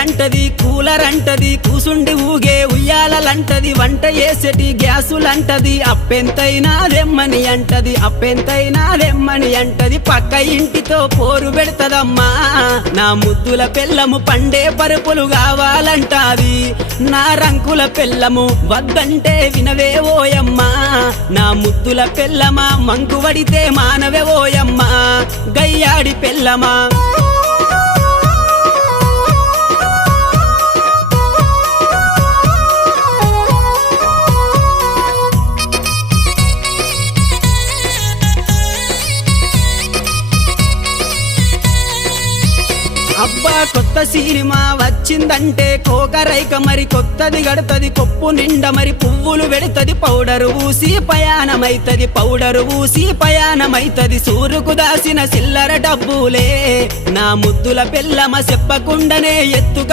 అంటది కూలర్ అంటది కూసుండి ఊగే ఉయ్యాలంటది వంట చేసేటి గ్యాసులంటది అప్పెంతైనా దెమ్మని అంటది అప్పెంతైనా దెమ్మని అంటది పక్క ఇంటితో పోరు పెడతదమ్మా నా ముద్దుల పెళ్ళము పండే పరుపులు కావాలంటాది నా రంకుల పెళ్ళము వద్దంటే వినవే ఓయమ్మా నా ముద్దుల పెళ్ళమా మంకు వడితే మానవే ఓయమ్మా గయ్యాడి పెళ్ళమా అబ్బా కొత్త సినిమా వచ్చిందంటే కోకరైక మరి కొత్తది గడతది కొప్పు నిండా మరి పువ్వులు పెడతది పౌడరు ఊసి పయానమైతది పౌడరు ఊసి పయానమైతది సూరుకు దాసిన చిల్లర డబ్బులే నా ముద్దుల పెళ్ళమ చెప్పకుండానే ఎత్తుక